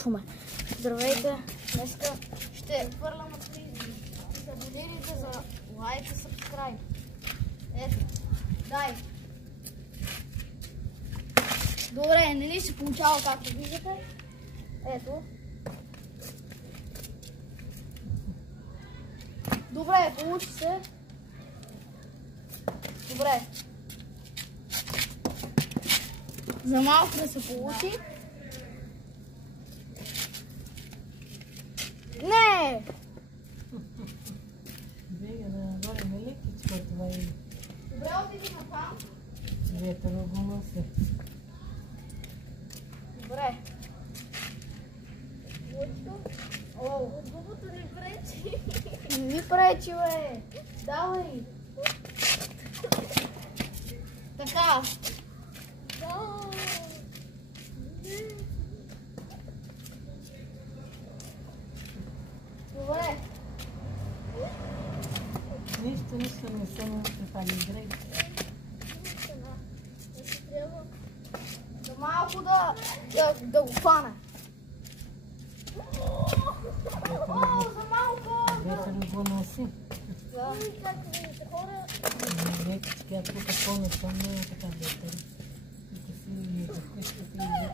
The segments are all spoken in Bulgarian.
Почваме. Здравейте! Днеска ще хвърляме 30. Абонирайте за лайк и сабскрайб. Ето. Дай. Добре, нали се получава както виждате? Ето. Добре, получи се. Добре. За малко да се получи. Не! Бега да нагорим лекичко това и... Добре, отиди на там. Ветър го носи. Добре. О, губото ни пречи. Не ми пречи, бе. Давай. Така. Добре. Нищо не се не препали грейт. За малко да го фана. О, за малко! Ветър го носи. Да. Както видите, хора. Лекички, а тук по-насам не е така ветър. Тук си ветър.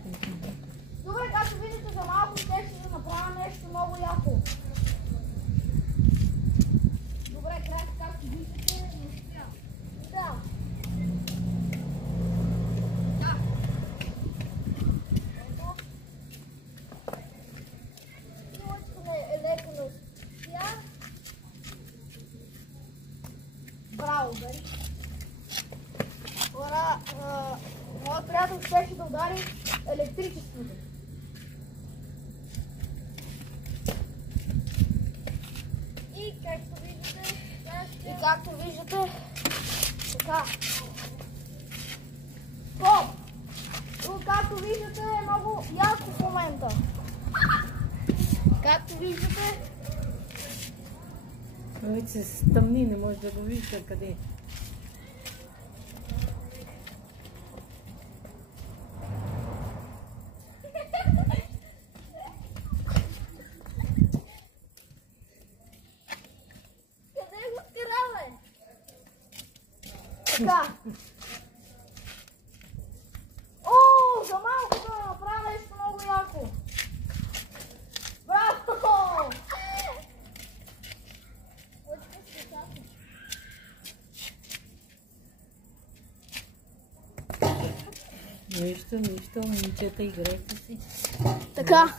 Добре, както видите, за малко ще направя нещо много яко. Добре, край, както виждате, не спя. Да. Да. Ето. Нощето е леко на спя. Браво, бе. Хора, моят приятел ще да удари електричеството. И както виждате, така. Хоп! И както виждате, е много ясно в момента. Както виждате, Вече се стъмни, не може да го вижда къде е. така. О, за малко да направя нещо много яко. Браво! Нищо, момчета, играйте си. Така.